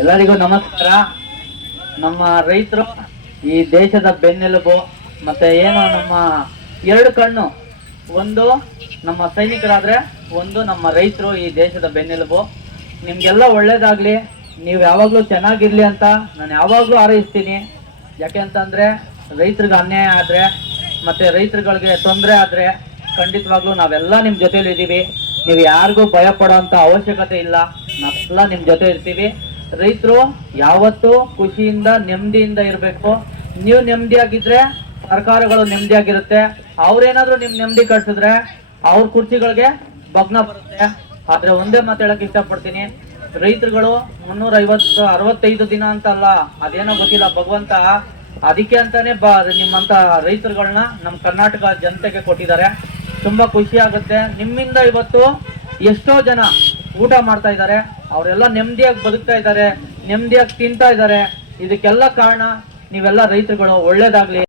ಎಲ್ಲರಿಗೂ ನಮಸ್ಕಾರ. ನಮ್ಮ ರೈತರು ಈ ದೇಶದ ಬೆನ್ನೆಲುಬು ಮತ್ತೆ ಏನು ನಮ್ಮ ಎರಡು ಕಣ್ಣು, ಒಂದು ನಮ್ಮ ಸೈನಿಕರಾದ್ರೆ ಒಂದು ನಮ್ಮ ರೈತರು ಈ ದೇಶದ ಬೆನ್ನೆಲುಬು. ನಿಮ್ಗೆಲ್ಲ ಒಳ್ಳೇದಾಗ್ಲಿ, ನೀವು ಯಾವಾಗಲೂ ಚೆನ್ನಾಗಿರ್ಲಿ ಅಂತ ನಾನು ಯಾವಾಗಲೂ ಹಾರೈಸ್ತೀನಿ. ಯಾಕೆ ಅಂತಂದ್ರೆ ರೈತರಿಗೆ ಅನ್ಯಾಯ ಆದ್ರೆ, ಮತ್ತೆ ರೈತರುಗಳಿಗೆ ತೊಂದರೆ ಆದ್ರೆ ಖಂಡಿತವಾಗ್ಲೂ ನಾವೆಲ್ಲ ನಿಮ್ ಜೊತೆಲಿ ಇದ್ದೀವಿ ನೀವು ಯಾರಿಗೂ ಭಯ ಪಡೋ ಅವಶ್ಯಕತೆ ಇಲ್ಲ. ನಾವೆಲ್ಲ ನಿಮ್ ಜೊತೆ ಇರ್ತೀವಿ. ರೈತರು ಯಾವತ್ತೂ ಖುಷಿಯಿಂದ, ನೆಮ್ಮದಿಯಿಂದ ಇರಬೇಕು. ನೀವು ನೆಮ್ಮದಿಯಾಗಿದ್ರೆ ಸರ್ಕಾರಗಳು ನೆಮ್ಮದಿಯಾಗಿರುತ್ತೆ. ಅವ್ರೇನಾದ್ರೂ ನಿಮ್ ನೆಮ್ಮದಿ ಕಟ್ಸಿದ್ರೆ ಅವ್ರ ಕುರ್ಚಿಗಳಿಗೆ ಭಗ್ನ ಬರುತ್ತೆ. ಆದ್ರೆ ಒಂದೇ ಮಾತು ಹೇಳಕ್ ಇಷ್ಟಪಡ್ತೀನಿ. ರೈತರುಗಳು ಮುನ್ನೂರ ಐವತ್ತು ಅರವತ್ತೈದು ದಿನ ಅಂತ ಅಲ್ಲ, ಅದೇನೋ ಗೊತ್ತಿಲ್ಲ, ಭಗವಂತ ಅದಕ್ಕೆ ಅಂತಾನೆ ಬ, ನಿಮ್ಮಂತ ರೈತರುಗಳನ್ನ ನಮ್ಮ ಕರ್ನಾಟಕ ಜನತೆಗೆ ಕೊಟ್ಟಿದ್ದಾರೆ. ತುಂಬಾ ಖುಷಿ ಆಗುತ್ತೆ. ನಿಮ್ಮಿಂದ ಇವತ್ತು ಎಷ್ಟೋ ಜನ ಊಟ ಮಾಡ್ತಾ ಇದ್ದಾರೆ. ಅವರೆಲ್ಲ ನೆಮ್ಮದಿಯಾಗಿ ಬದುಕ್ತಾ ಇದ್ದಾರೆ. ನೆಮ್ಮದಿಯಾಗಿ ತಿಂತಾ ಇದ್ದಾರೆ. ಇದಕ್ಕೆಲ್ಲ ಕಾರಣ ನೀವೆಲ್ಲ ರೈತರುಗಳು ಒಳ್ಳೇದಾಗ್ಲಿ.